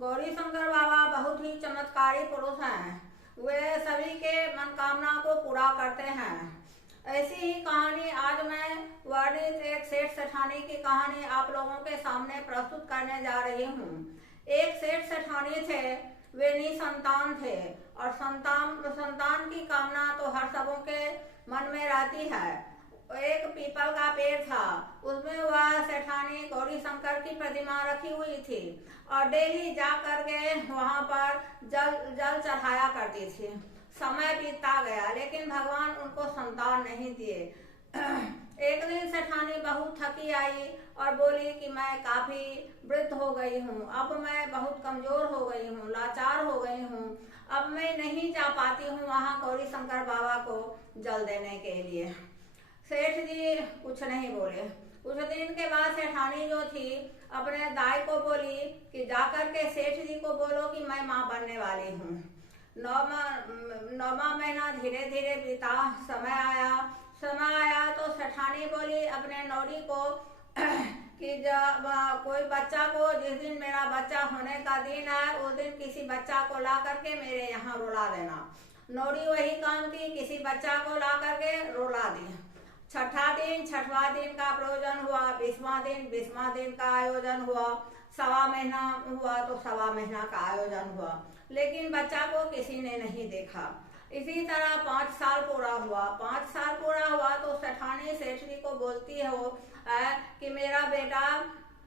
गौरी शंकर बाबा बहुत ही चमत्कारी पुरुष हैं। वे सभी के मनोकामना को पूरा करते हैं। ऐसी ही कहानी आज मैं वर्णित एक सेठ सेठानी की कहानी आप लोगों के सामने प्रस्तुत करने जा रही हूँ। एक सेठ सेठानी थे, वे निसंतान थे और संतान की कामना तो हर सबों के मन में रहती है। एक पीपल का पेड़ था, उसमें वह सेठानी गौरी शंकर की प्रतिमा रखी हुई थी और डेली जा करके वहां पर जल चढ़ाया करती थी। समय बीतता गया लेकिन भगवान उनको संतान नहीं दिए। एक दिन सेठानी बहुत थकी आई और बोली कि मैं काफी वृद्ध हो गई हूँ, अब मैं बहुत कमजोर हो गई हूँ, लाचार हो गई हूँ, अब मैं नहीं जा पाती हूँ वहाँ गौरी शंकर बाबा को जल देने के लिए। सेठ जी कुछ नहीं बोले। कुछ दिन के बाद सेठानी जो थी अपने दाई को बोली कि जाकर के सेठ जी को बोलो कि मैं माँ बनने वाली हूँ। नौवां महीना धीरे धीरे बीता। समय आया तो सेठानी बोली अपने नौरी को कि जब कोई बच्चा को, जिस दिन मेरा बच्चा होने का दिन है उस दिन किसी बच्चा को ला करके मेरे यहाँ रुला देना। नौरी वही काम की, किसी बच्चा को ला करके रुला दी। छठवां दिन का प्रयोजन हुआ, 20वां दिन का आयोजन हुआ, सवा महीना हुआ तो सवा महीना का आयोजन हुआ, लेकिन बच्चा को किसी ने नहीं देखा। इसी तरह 5 साल पूरा हुआ। 5 साल पूरा हुआ तो सेठानी सेठ जी को बोलती है कि मेरा बेटा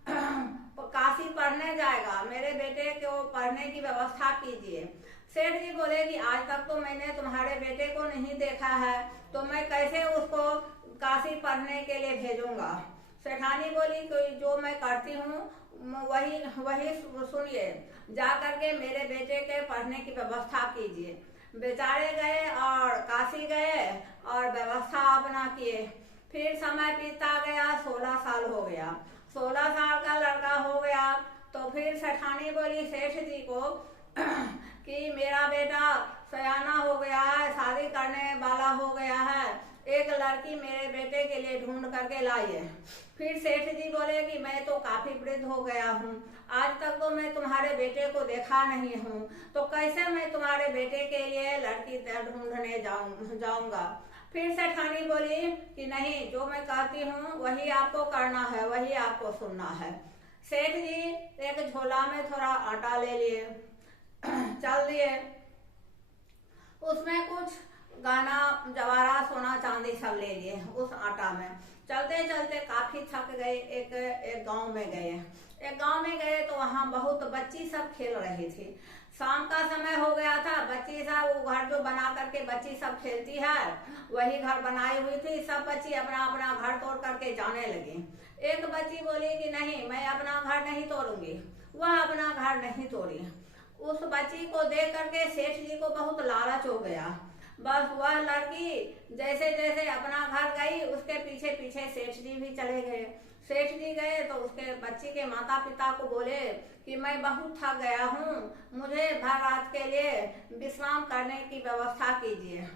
काशी पढ़ने जाएगा, मेरे बेटे को पढ़ने की व्यवस्था कीजिए। सेठ जी बोले कि आज तक तो मैंने तुम्हारे बेटे को नहीं देखा है, तो मैं कैसे उसको काशी पढ़ने के लिए भेजूंगा। सेठानी बोली कि जो मैं करती हूँ वही सुनिए, जा करके मेरे बेटे के पढ़ने की व्यवस्था कीजिए। बेचारे गए और काशी गए और व्यवस्था अपना किए। फिर समय बीतता गया, 16 साल हो गया। 16 साल का लड़का हो गया तो फिर सेठानी बोली सेठ जी को कि मेरा बेटा सयाना हो गया है, शादी करने वाला हो गया है, एक लड़की मेरे बेटे के लिए ढूंढ करके लाइए। फिर सेठ जी बोले कि मैं तो काफी वृद्ध हो गया हूँ, आज तक तो मैं तुम्हारे बेटे को देखा नहीं हूँ, तो कैसे मैं तुम्हारे बेटे के लिए लड़की ढूंढने जाऊंगा। फिर सेठानी बोली कि नहीं, जो मैं कहती हूँ वही आपको करना है, वही आपको सुनना है। सेठ जी एक झोला में थोड़ा आटा ले लिए, चल दिए। उसमें कुछ गाना जवारा सोना चांदी सब ले लिए उस आटा में। चलते चलते काफी थक गए। एक गांव में गए तो वहां बहुत बच्ची सब खेल रही थी। शाम का समय हो गया था। बच्ची सब, वो घर जो बना करके बच्ची सब खेलती है वही घर बनाई हुई थी। सब बच्ची अपना अपना घर तोड़ करके जाने लगी। एक बच्ची बोली कि नहीं, मैं अपना घर नहीं तोड़ूंगी। वह अपना घर नहीं तोड़ी। उस बच्ची को देख करके सेठ जी को बहुत लालच हो गया। बस वह लड़की जैसे जैसे अपना घर गई उसके पीछे पीछे सेठ जी भी चले गए। सेठ जी गए तो उसके बच्ची के माता पिता को बोले कि मैं बहुत थक गया हूँ, मुझे भर रात के लिए विश्राम करने की व्यवस्था कीजिए।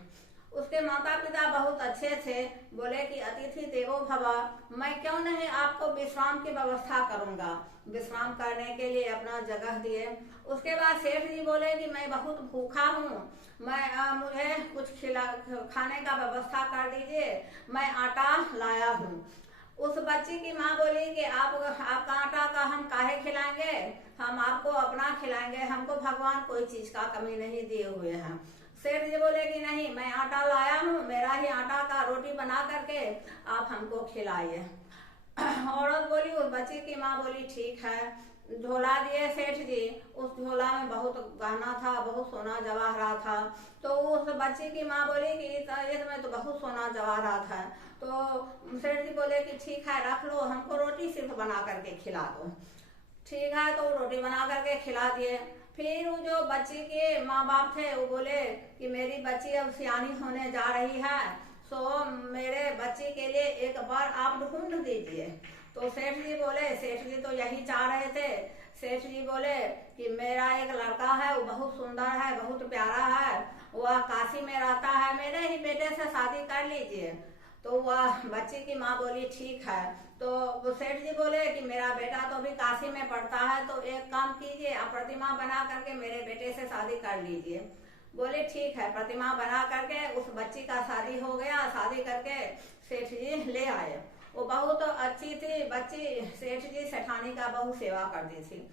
उसके माता पिता बहुत अच्छे थे, बोले कि अतिथि देवो भव, मैं क्यों नहीं आपको विश्राम की व्यवस्था करूंगा। विश्राम करने के लिए अपना जगह दिए। उसके बाद सेठ जी बोले कि मैं बहुत भूखा हूँ, मुझे कुछ खाने का व्यवस्था कर दीजिए, मैं आटा लाया हूँ। उस बच्ची की माँ बोली कि आपका आटा का हम काहे खिलाएंगे, हम आपको अपना खिलाएंगे, हमको भगवान कोई चीज का कमी नहीं दिए हुए हैं। सेठ जी बोले कि नहीं, मैं आटा लाया हूँ, मेरा ही आटा का रोटी बना करके आप हमको खिलाइए। औरत बोली, उस बच्ची की माँ बोली ठीक है। झोला दिए सेठ जी। उस झोला में बहुत गहना था, बहुत सोना जवाहरात था। तो उस बच्ची की माँ बोली कि इसमें तो बहुत सोना जवाहरात है। तो सेठ जी बोले कि ठीक है, रख लो, हमको रोटी सिर्फ बना करके खिला दो। ठीक है, तो रोटी बना करके खिला दिए। फिर वो जो बच्ची के माँ बाप थे वो बोले कि मेरी बच्ची अब सियानी होने जा रही है, सो मेरे बच्ची के लिए एक बार आप ढूंढ दीजिए। तो सेठ जी बोले, सेठ जी तो यही चाह रहे थे। सेठ जी बोले कि मेरा एक लड़का है, वो बहुत सुंदर है, बहुत प्यारा है, वह काशी में रहता है, मेरे ही बेटे से शादी कर लीजिए। तो वह बच्ची की माँ बोली ठीक है। तो वो सेठ जी बोले कि मेरा बेटा तो अभी काशी में पढ़ता है, तो एक काम कीजिए, आप प्रतिमा बना करके मेरे बेटे से शादी कर लीजिए। बोले ठीक है। प्रतिमा बना करके उस बच्ची का शादी हो गया। शादी करके सेठ जी ले आए। वो बहुत अच्छी थी बच्ची। सेठ जी सेठानी का बहुत सेवा करती थी।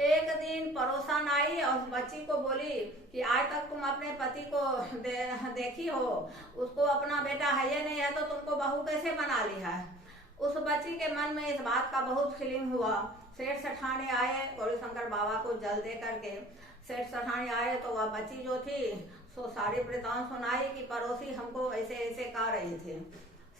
एक दिन पड़ोसन आई और बच्ची को बोली कि आज तक तुम अपने पति को देखी हो, उसको अपना बेटा है या नहीं है, तो तुमको बहू कैसे बना ली है। उस बच्ची के मन में इस बात का बहुत फीलिंग हुआ। सेठ सेठानी आए गौरी शंकर बाबा को जल दे करके। सेठ सेठानी आए तो वह बच्ची जो थी सो सारी वृतांत सुनाई कि पड़ोसी हमको ऐसे ऐसे कह रही थी।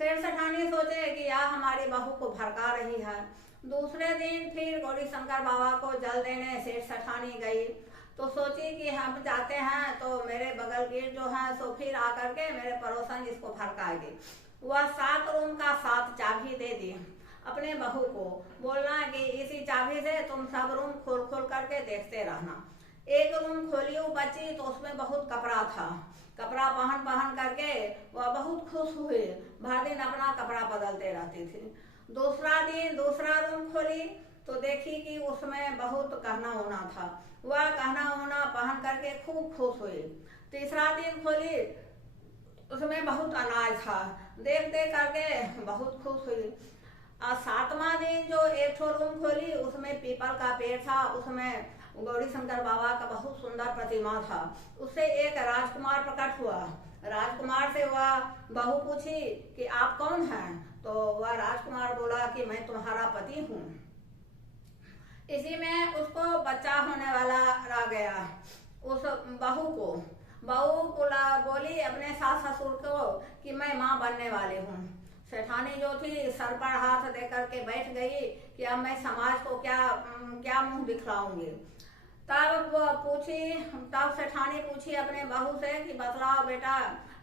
सेठ सेठानी सोचे कि यह हमारी बहू को भड़का रही है। दूसरे दिन फिर गौरी शंकर बाबा को जल देने सेठ सेठानी गई, तो सोची कि हम जाते हैं तो मेरे बगल की जो है सो फिर आकर के मेरे पड़ोसन इसको भड़काएगी। वह 7 रूम का 7 चाबी दे दी अपने बहू को, बोलना कि इसी चाबी से तुम सब रूम खोल खोल करके देखते रहना। एक रूम खोली वो बच्ची तो उसमें बहुत कपड़ा था। कपड़ा पहन पहन करके वह बहुत खुश हुई। भर दिन अपना कपड़ा बदलते रहती थी। दूसरा दिन दूसरा रूम खोली तो देखी कि उसमें बहुत गहना होना था। वह गहना होना पहन करके खूब खुश हुई। तीसरा दिन खोली, उसमें बहुत अनाज था। देख देख करके बहुत खुश हुई। और 7वां दिन जो एक ठो रूम खोली, उसमें पीपल का पेड़ था। उसमें गौरी शंकर बाबा का बहुत सुंदर प्रतिमा था। उससे एक राजकुमार प्रकट हुआ। राजकुमार से वह बहू पूछी कि आप कौन हैं, तो वह राजकुमार बोला कि मैं तुम्हारा पति हूँ। इसी में उसको बच्चा होने वाला रह गया। उस बहू को बोली अपने सास ससुर को कि मैं माँ बनने वाली हूँ। सेठानी जो थी सर पर हाथ दे करके बैठ गई कि अब मैं समाज को क्या मुंह दिखलाऊंगी। तब सेठानी पूछी अपने बहू से कि बतलाओ बेटा,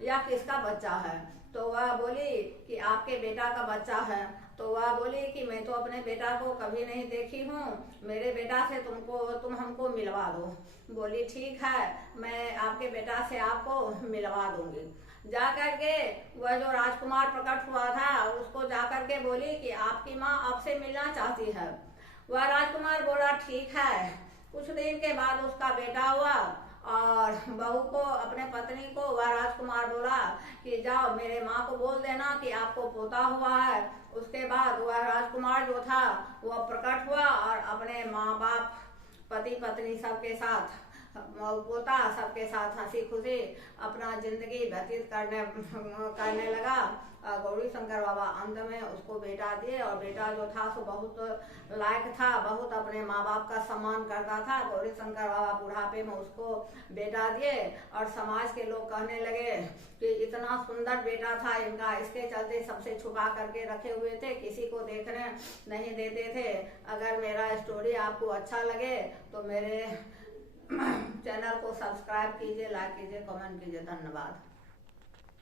यह किसका बच्चा है। तो वह बोली कि आपके बेटा का बच्चा है। तो वह बोली कि मैं तो अपने बेटा को कभी नहीं देखी हूँ, मेरे बेटा से तुम हमको मिलवा दो। बोली ठीक है, मैं आपके बेटा से आपको मिलवा दूंगी। जा करके वह जो राजकुमार प्रकट हुआ था उसको जा करके बोली कि आपकी माँ आपसे मिलना चाहती है। वह राजकुमार बोला ठीक है। कुछ दिन के बाद उसका बेटा हुआ और बहू को, अपने पत्नी को वह राजकुमार बोला कि जाओ मेरे माँ को बोल देना कि आपको पोता हुआ है। उसके बाद वह राजकुमार जो था वह प्रकट हुआ और अपने माँ बाप, पति पत्नी सबके साथ, पोता सबके साथ हंसी खुशी अपना जिंदगी व्यतीत करने लगा। गौरी शंकर बाबा अंत में उसको बेटा दिए और बेटा जो था सो बहुत लायक था, बहुत अपने माँ बाप का सम्मान करता था। गौरी शंकर बाबा बुढ़ापे में उसको बेटा दिए और समाज के लोग कहने लगे कि इतना सुंदर बेटा था इनका, इसके चलते सबसे छुपा करके रखे हुए थे, किसी को देखने नहीं देते थे। अगर मेरा स्टोरी आपको अच्छा लगे तो मेरे चैनल को सब्सक्राइब कीजिए, लाइक कीजिए, कमेंट कीजिए। धन्यवाद।